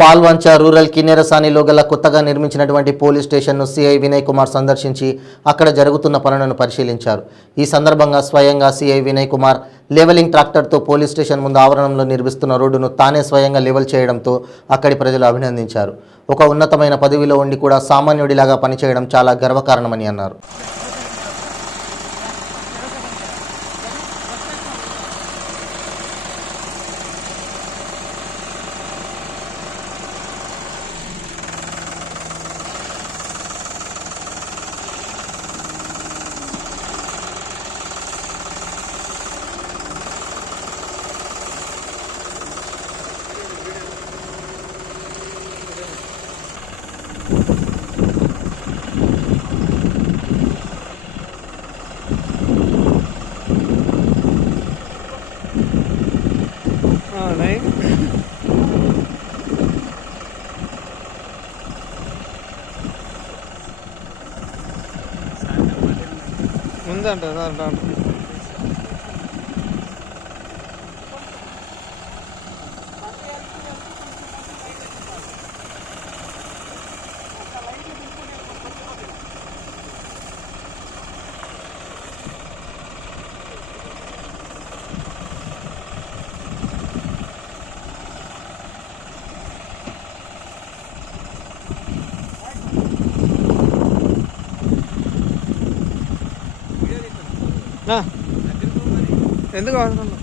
Palvancha rural కిన్నెరసానిలో గల కొత్తగా నిర్మించినటువంటి పోలీస్ స్టేషన్ను సిఐ వినయ్ కుమార్ సందర్శించి అక్కడ జరుగుతున్న పనులను పరిశీలించారు. ఈ సందర్భంగా స్వయంగా సిఐ వినయ్ కుమార్ లెవెలింగ్ ట్రాక్టర్తో పోలీస్ స్టేషన్ ముందు ఆవరణంలో నిర్మిస్తున్న రోడ్డును తానే స్వయంగా లెవెల్ చేయడంతో అక్కడి ప్రజలు అభినందించారు. ఒక ఉన్నతమైన పదవిలో ఉండి కూడా సామాన్యుడిలాగా పనిచేయడం చాలా గర్వకారణమని అన్నారు. ఉందంట ఎందుకు అవసరం